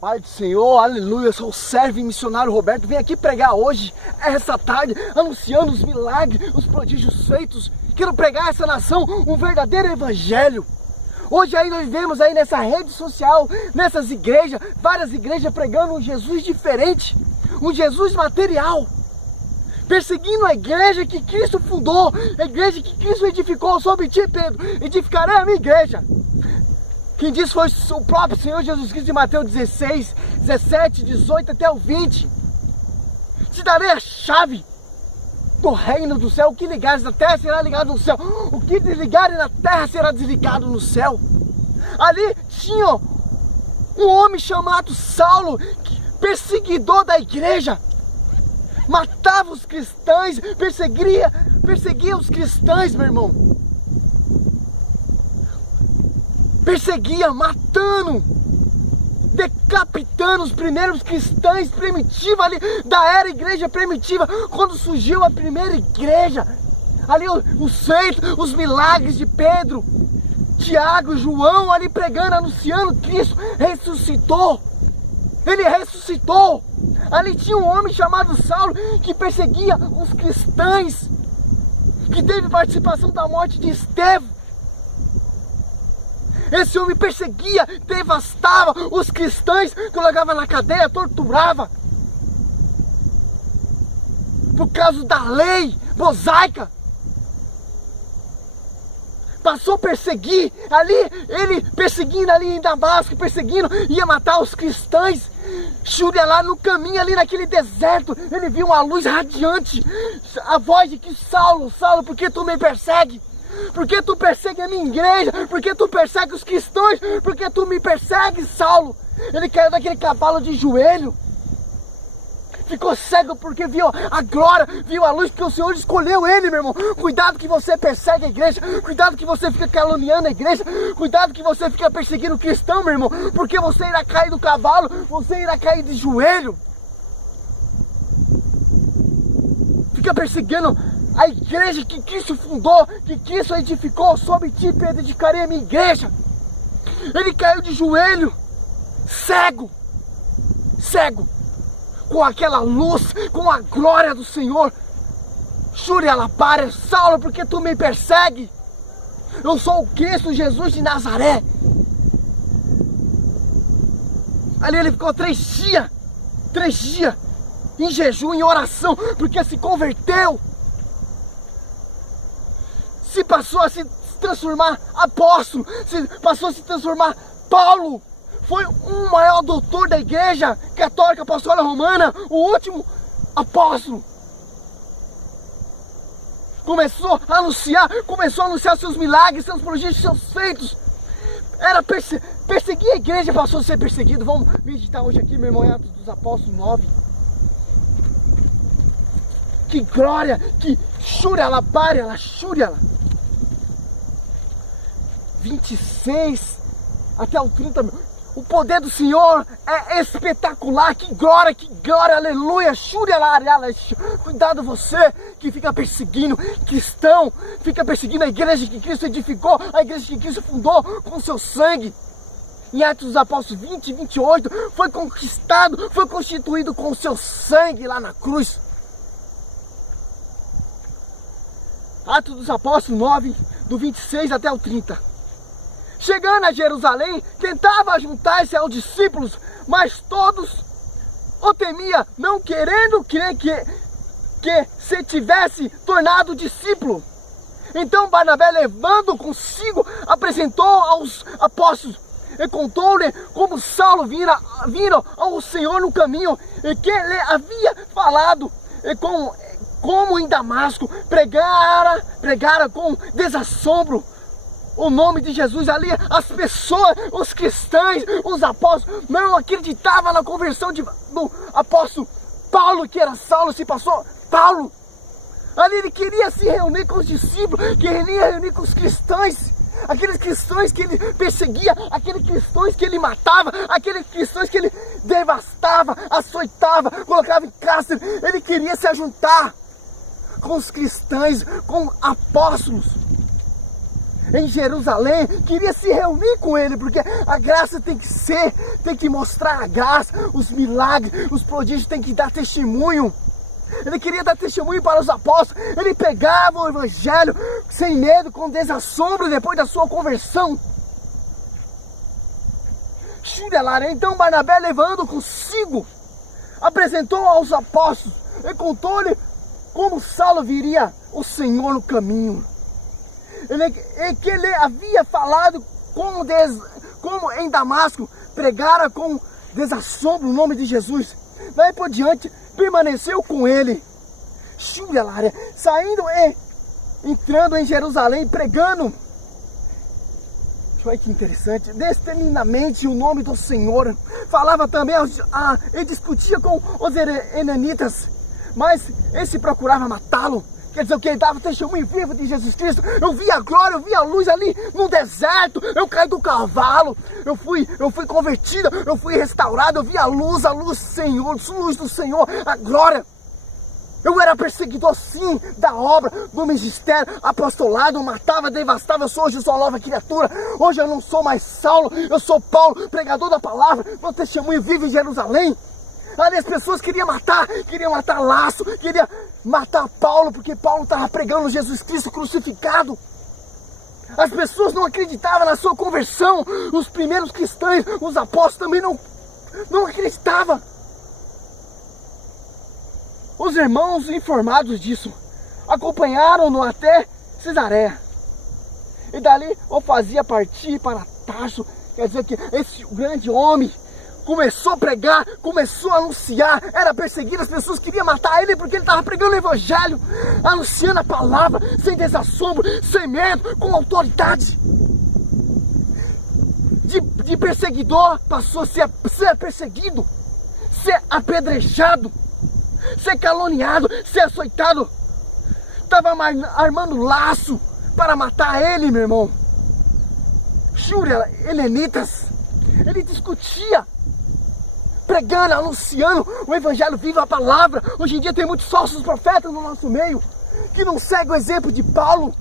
Pai do Senhor, aleluia, eu sou o servo e missionário Roberto, venho aqui pregar hoje, essa tarde, anunciando os milagres, os prodígios feitos. Quero pregar a essa nação um verdadeiro evangelho. Hoje aí nós vemos aí nessa rede social, nessas igrejas, várias igrejas pregando um Jesus diferente, um Jesus material, perseguindo a igreja que Cristo fundou, a igreja que Cristo edificou. Sobre ti, Pedro, edificarei a minha igreja. Quem disse foi o próprio Senhor Jesus Cristo, em Mateus 16, 17, 18 até o 20. Te darei a chave do reino do céu. O que ligares na terra será ligado no céu. O que desligares na terra será desligado no céu. Ali tinha um homem chamado Saulo, perseguidor da igreja. Matava os cristãos, perseguia os cristãos, meu irmão. Perseguia, matando, decapitando os primeiros cristãos primitivos ali da era igreja primitiva, quando surgiu a primeira igreja. Ali os feitos, os milagres de Pedro, Tiago, João ali pregando, anunciando Cristo ressuscitou. Ele ressuscitou. Ali tinha um homem chamado Saulo que perseguia os cristãos, que teve participação da morte de Estevão. Esse homem perseguia, devastava os cristãos, colocava na cadeia, torturava. Por causa da lei mosaica. Passou a perseguir, ali, ele perseguindo ali em Damasco, perseguindo, ia matar os cristãos. Xúria lá no caminho, ali naquele deserto, ele viu uma luz radiante. A voz de que Saulo, Saulo, por que tu me persegue? Por que tu persegue a minha igreja? Por que tu persegue os cristãos? Por que tu me persegue, Saulo? Ele caiu daquele cavalo de joelho. Ficou cego porque viu a glória, viu a luz, porque o Senhor escolheu ele, meu irmão. Cuidado que você persegue a igreja. Cuidado que você fica caluniando a igreja. Cuidado que você fica perseguindo o cristão, meu irmão. Porque você irá cair do cavalo, você irá cair de joelho. Fica perseguindo a igreja que Cristo fundou, que Cristo edificou. Sobre ti, Pedro, edificarei a minha igreja. Ele caiu de joelho, cego, com aquela luz, com a glória do Senhor. Xúria lapare, Saulo, porque tu me persegue? Eu sou o Cristo Jesus de Nazaré. Ali ele ficou 3 dias em jejum, em oração, porque se converteu. Se passou a se transformar apóstolo, passou a se transformar Paulo. Foi o maior doutor da igreja católica apostólica romana, o último apóstolo. Começou a anunciar seus milagres, seus prodígios, seus feitos. Era perseguir a igreja, passou a ser perseguido. Vamos meditar hoje aqui, meu irmão, em Atos dos Apóstolos 9. Que glória, que xúria lá, pare lá, xúria lá. 26 até o 30, meu. O poder do Senhor é espetacular. Que glória, aleluia. Cuidado você que fica perseguindo cristão, fica perseguindo a igreja que Cristo edificou, a igreja que Cristo fundou com seu sangue. Em Atos dos Apóstolos 20, 28, foi conquistado, foi constituído com o seu sangue lá na cruz. Atos dos Apóstolos 9, do 26 até o 30. Chegando a Jerusalém, tentava juntar-se aos discípulos, mas todos o temiam, não querendo crer que se tivesse tornado discípulo. Então Barnabé, levando consigo, apresentou aos apóstolos e contou-lhe como Saulo viram ao Senhor no caminho e que lhe havia falado, e como em Damasco pregara com desassombro o nome de Jesus. Ali as pessoas, os cristãos, os apóstolos não acreditavam na conversão do apóstolo Paulo, que era Saulo, se passou Paulo. Ali ele queria se reunir com os discípulos, queria reunir com os cristãos, aqueles cristãos que ele perseguia, aqueles cristãos que ele matava, aqueles cristãos que ele devastava, açoitava, colocava em cárcere. Ele queria se ajuntar com os cristãos, com apóstolos. em Jerusalém, queria se reunir com ele, porque a graça tem que mostrar a graça, os milagres, os prodígios tem que dar testemunho. Ele queria dar testemunho para os apóstolos. Ele pegava o evangelho sem medo, com desassombro depois da sua conversão. Então Barnabé, levando consigo, apresentou aos apóstolos e contou-lhe como Saulo viria o Senhor no caminho. Que ele havia falado como em Damasco pregara com desassombro o nome de Jesus. Daí por diante permaneceu com ele, saindo e entrando em Jerusalém, pregando. Olha que interessante, determinadamente o nome do Senhor. Falava também, e discutia com os enanitas, mas esse procurava matá-lo. Quer dizer, que ele dava testemunho vivo de Jesus Cristo. Eu vi a glória, eu vi a luz ali no deserto. Eu caí do cavalo, eu fui convertido, eu fui restaurado. Eu vi a luz Senhor, luz do Senhor, a glória. Eu era perseguidor sim da obra, do ministério, apostolado, matava, devastava. Hoje eu sou uma nova criatura. Hoje eu não sou mais Saulo, eu sou Paulo, pregador da palavra. Meu testemunho vive em Jerusalém. Ali as pessoas queriam matar Laço, queriam matar Paulo, porque Paulo estava pregando Jesus Cristo crucificado. As pessoas não acreditavam na sua conversão. Os primeiros cristãos, os apóstolos também não acreditavam. Os irmãos, informados disso, acompanharam-no até Cesareia. E dali o fazia partir para Tarso. Quer dizer que esse grande homem começou a pregar, começou a anunciar, era perseguido, as pessoas queriam matar ele porque ele estava pregando o evangelho, anunciando a palavra, sem desassombro, sem medo, com autoridade. De perseguidor passou a ser perseguido, ser apedrejado, ser caluniado, ser açoitado. Estava armando laço para matar ele, meu irmão. Helenitas, ele discutia, pregando, anunciando o evangelho vivo, a palavra. Hoje em dia tem muitos falsos profetas no nosso meio, que não seguem o exemplo de Paulo,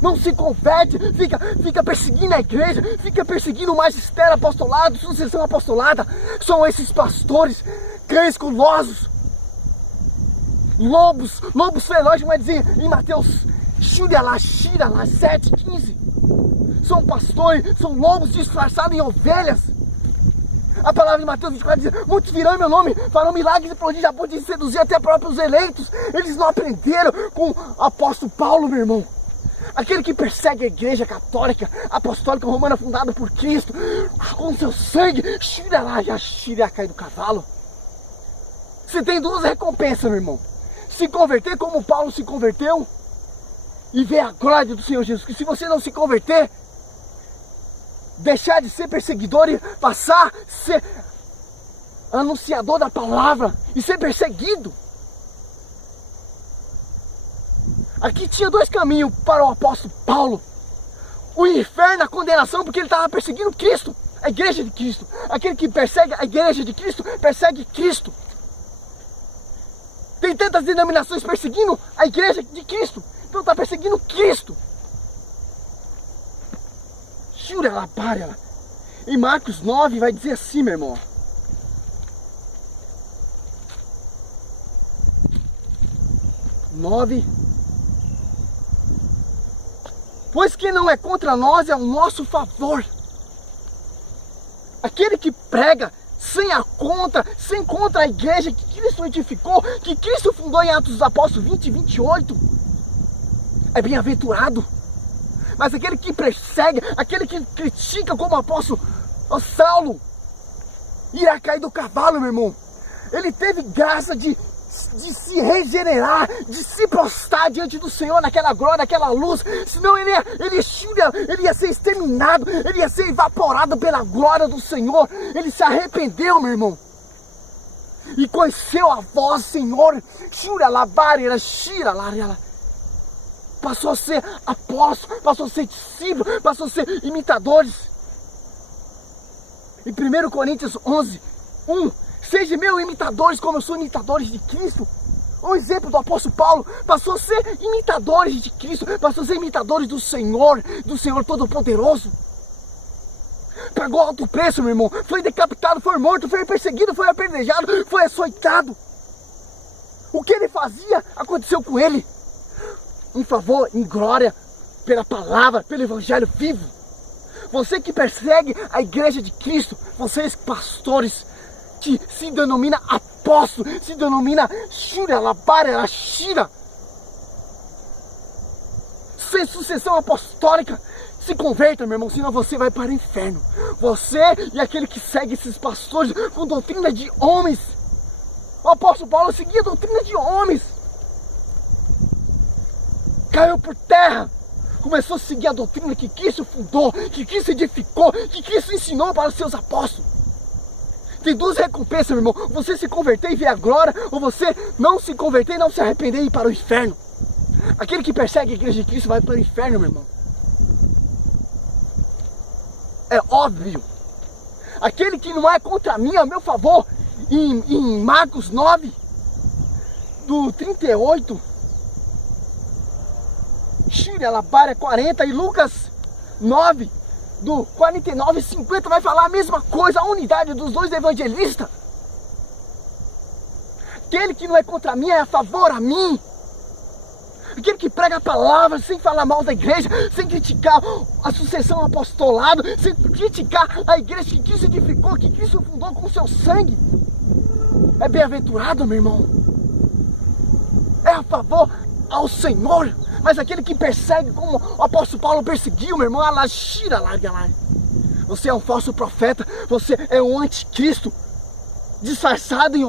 não se converte, fica perseguindo a igreja, fica perseguindo o magistério apostolado, sucessão apostolada. São esses pastores, cães gulosos, lobos ferozes, mas dizia em Mateus 7:15. São pastores, são lobos disfarçados em ovelhas. A palavra de Mateus 24 diz: muitos virão em meu nome, farão milagres e prodígios a ponto de seduzir até próprios eleitos. Eles não aprenderam com o apóstolo Paulo, meu irmão. Aquele que persegue a igreja católica, apostólica, romana, fundada por Cristo, com seu sangue, a cair do cavalo. Você tem duas recompensas, meu irmão: se converter como Paulo se converteu e ver a glória do Senhor Jesus Cristo. Se você não se converter, deixar de ser perseguidor e passar a ser anunciador da palavra e ser perseguido. Aqui tinha dois caminhos para o apóstolo Paulo: o inferno, a condenação, porque ele estava perseguindo Cristo, a igreja de Cristo. Aquele que persegue a igreja de Cristo, persegue Cristo. Tem tantas denominações perseguindo a igreja de Cristo, então está perseguindo Cristo. Em Marcos 9 vai dizer assim, meu irmão: 9: pois que não é contra nós, é ao nosso favor. Aquele que prega sem contra a igreja que Cristo edificou, que Cristo fundou em Atos dos Apóstolos 20:28, é bem-aventurado. Mas aquele que persegue, aquele que critica, como o apóstolo Saulo, irá cair do cavalo, meu irmão. Ele teve graça de se regenerar, de se prostrar diante do Senhor naquela glória, naquela luz. Senão ele ia ser exterminado, ele ia ser evaporado pela glória do Senhor. Ele se arrependeu, meu irmão, e conheceu a voz, Senhor. Passou a ser apóstolo, passou a ser discípulo, passou a ser imitadores. Em 1 Coríntios 11:1, sejam meus imitadores como eu sou imitadores de Cristo. o exemplo do apóstolo Paulo, passou a ser imitadores de Cristo, passou a ser imitadores do Senhor Todo-Poderoso. Pagou alto preço, meu irmão, foi decapitado, foi morto, foi perseguido, foi apedrejado, foi açoitado. O que ele fazia, aconteceu com ele, em favor, em glória, pela palavra, pelo evangelho vivo. Você que persegue a igreja de Cristo, vocês pastores, que se denomina apóstolo, se denomina Shura, Labara, Shira, sem sucessão apostólica, se converta, meu irmão, senão você vai para o inferno. Você e aquele que segue esses pastores com doutrina de homens. O apóstolo Paulo seguia a doutrina de homens, caiu por terra, começou a seguir a doutrina que Cristo fundou, que Cristo edificou, que Cristo ensinou para os seus apóstolos. Tem duas recompensas, meu irmão: você se converter e ver a glória, ou você não se converter e não se arrepender e ir para o inferno. Aquele que persegue a igreja de Cristo vai para o inferno, meu irmão. É óbvio. Aquele que não é contra mim, é a meu favor. Em Marcos 9, do 38, ela para 40, e Lucas 9, do 49 e 50, vai falar a mesma coisa, a unidade dos dois evangelistas. Aquele que não é contra mim é a favor a mim. Aquele que prega a palavra sem falar mal da igreja, sem criticar a sucessão apostolado, sem criticar a igreja que Cristo edificou, que Cristo fundou com o seu sangue, é bem-aventurado, meu irmão. É a favor ao Senhor. Mas aquele que persegue, como o apóstolo Paulo perseguiu, meu irmão, você é um falso profeta, você é um anticristo, disfarçado em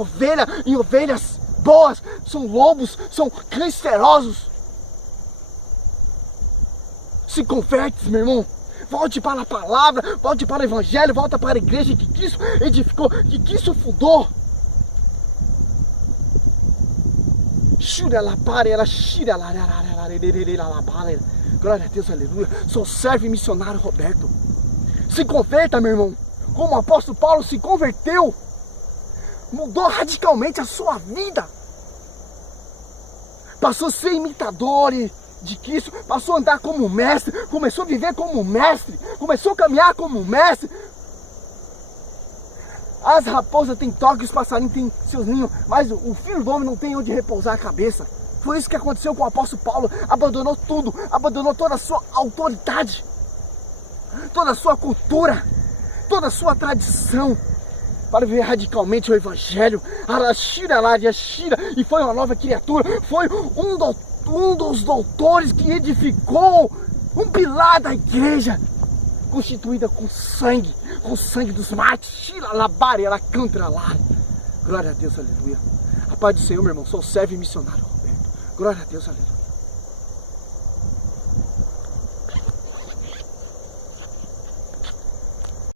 ovelhas boas, são lobos, são cães ferozes. Se converte, meu irmão, volte para a palavra, volte para o evangelho, volta para a igreja que Cristo edificou, que Cristo fundou. Glória a Deus, aleluia. Sou servo e missionário Roberto. Se converta, meu irmão, como o apóstolo Paulo se converteu. Mudou radicalmente a sua vida. Passou a ser imitador de Cristo, passou a andar como mestre, começou a viver como mestre, começou a caminhar como mestre. As raposas têm toque, os passarinhos têm seus ninhos, mas o filho do homem não tem onde repousar a cabeça. Foi isso que aconteceu com o apóstolo Paulo. Abandonou tudo, abandonou toda a sua autoridade, toda a sua cultura, toda a sua tradição, para viver radicalmente o evangelho. E foi uma nova criatura, foi um dos doutores que edificou um pilar da igreja, constituída com sangue dos mártires. Glória a Deus, aleluia. A paz do Senhor, meu irmão. Sou servo e missionário Roberto. Glória a Deus, aleluia.